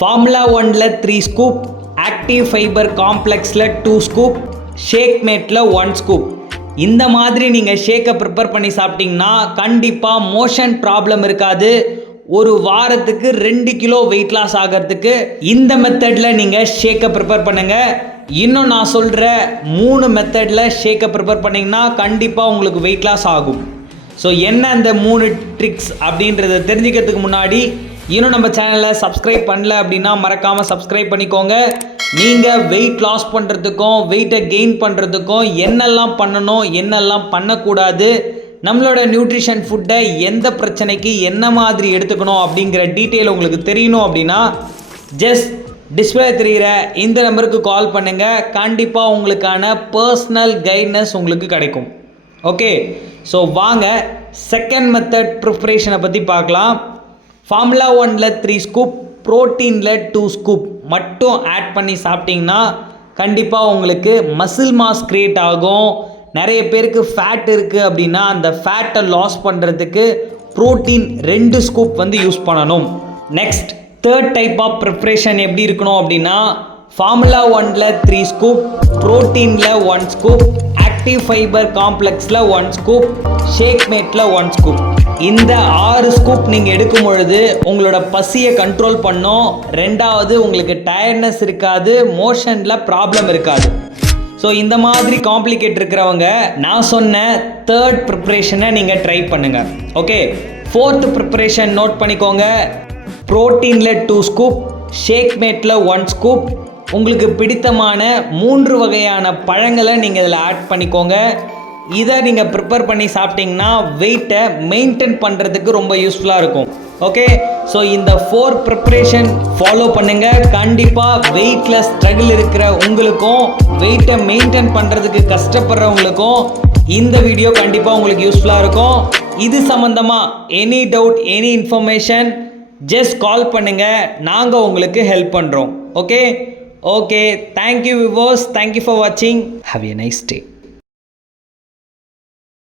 Formula 1ல 3 scoop, active fibre காம்ப்ளெக்ஸில் 2 scoop, shake மேட்டில் 1 ஸ்கூப். இந்த மாதிரி நீங்கள் ஷேக்கை ப்ரிப்பேர் பண்ணி சாப்பிட்டீங்கன்னா கண்டிப்பாக மோஷன் ப்ராப்ளம் இருக்காது. ஒரு வாரத்துக்கு 2 கிலோ வெயிட் லாஸ் ஆகிறதுக்கு இந்த மெத்தடில் நீங்கள் ஷேக்கை ப்ரிப்பேர் பண்ணுங்கள். இன்னும் நான் சொல்கிற 3 மெத்தடில் ஷேக்கை ப்ரிப்பேர் பண்ணிங்கன்னா கண்டிப்பாக உங்களுக்கு வெயிட் லாஸ் ஆகும். ஸோ என்ன அந்த 3 ட்ரிக்ஸ் அப்படின்றத தெரிஞ்சுக்கிறதுக்கு முன்னாடி இன்னும் நம்ம சேனலை சப்ஸ்கிரைப் பண்ணல அப்படின்னா மறக்காமல் சப்ஸ்கிரைப் பண்ணிக்கோங்க. நீங்கள் வெயிட் லாஸ் பண்ணுறதுக்கும் வெயிட்டை கெயின் பண்ணுறதுக்கும் என்னெல்லாம் பண்ணணும் என்னெல்லாம் பண்ணக்கூடாது, நம்மளோட நியூட்ரிஷன் ஃபுட்டை எந்த பிரச்சனைக்கு என்ன மாதிரி எடுத்துக்கணும் அப்படிங்கிற டீட்டெயில் உங்களுக்கு தெரியணும் அப்படின்னா ஜஸ்ட் டிஸ்பிளே தெரிகிற இந்த நம்பருக்கு கால் பண்ணுங்கள். கண்டிப்பாக உங்களுக்கான பர்சனல் கைட்னஸ் உங்களுக்கு கிடைக்கும். ஓகே, ஸோ வாங்க செகண்ட் மெத்தட் ப்ரிப்ரேஷனை பற்றி பார்க்கலாம். ஃபார்முலா 1ல 3 ஸ்கூப், ப்ரோட்டீனில் 2 ஸ்கூப் மட்டும் ஆட் பண்ணி சாப்பிட்டிங்கன்னா கண்டிப்பாக உங்களுக்கு மசில் மாஸ் க்ரியேட் ஆகும். நிறைய பேருக்கு ஃபேட் இருக்குது அப்படின்னா அந்த ஃபேட்டை லாஸ் பண்ணுறதுக்கு ப்ரோட்டீன் 2 ஸ்கூப் யூஸ் பண்ணணும். Next third type of preparation எப்படி இருக்கணும் அப்படின்னா ஃபார்முலா 1ல 3 ஸ்கூப், ப்ரோட்டீனில் 1 ஸ்கூப், ஆக்டிவ் ஃபைபர் காம்ப்ளெக்ஸில் 1 ஸ்கூப், ஷேக் மேட்டில் 1 ஸ்கூப். இந்த 6 ஸ்கூப் நீங்கள் எடுக்கும் பொழுது உங்களோட பசியை கண்ட்ரோல் பண்ணும். ரெண்டாவது உங்களுக்கு டயர்ட்னஸ் இருக்காது, மோஷனில் ப்ராப்ளம் இருக்காது. ஸோ இந்த மாதிரி காம்ப்ளிகேட் இருக்கிறவங்க நான் சொன்ன தேர்ட் ப்ரிப்ரேஷனை நீங்கள் ட்ரை பண்ணுங்கள். ஓகே, ஃபோர்த் ப்ரிப்ரேஷன் நோட் பண்ணிக்கோங்க. ப்ரோட்டீனில் 2 ஸ்கூப், ஷேக் மேட்டில் 1 ஸ்கூப். உங்களுக்கு பிடித்தமான 3 வகையான பழங்களை நீங்கள் இதில் ஆட் பண்ணிக்கோங்க. இதை நீங்கள் ப்ரிப்பேர் பண்ணி சாப்பிட்டிங்கன்னா வெயிட்டை மெயின்டைன் பண்ணுறதுக்கு ரொம்ப யூஸ்ஃபுல்லாக இருக்கும். ஓகே, ஸோ இந்த 4 ப்ரிப்ரேஷன் ஃபாலோ பண்ணுங்கள். கண்டிப்பாக வெயிட்டில் ஸ்ட்ரகிள் இருக்கிற உங்களுக்கும் வெயிட்டை மெயின்டைன் பண்ணுறதுக்கு கஷ்டப்படுறவங்களுக்கும் இந்த வீடியோ கண்டிப்பாக உங்களுக்கு யூஸ்ஃபுல்லாக இருக்கும். இது சம்மந்தமாக any doubt, any information just call பண்ணுங்கள், நாங்கள் உங்களுக்கு ஹெல்ப் பண்ணுறோம். Okay, thank you viewers, thank you for watching, have a nice day.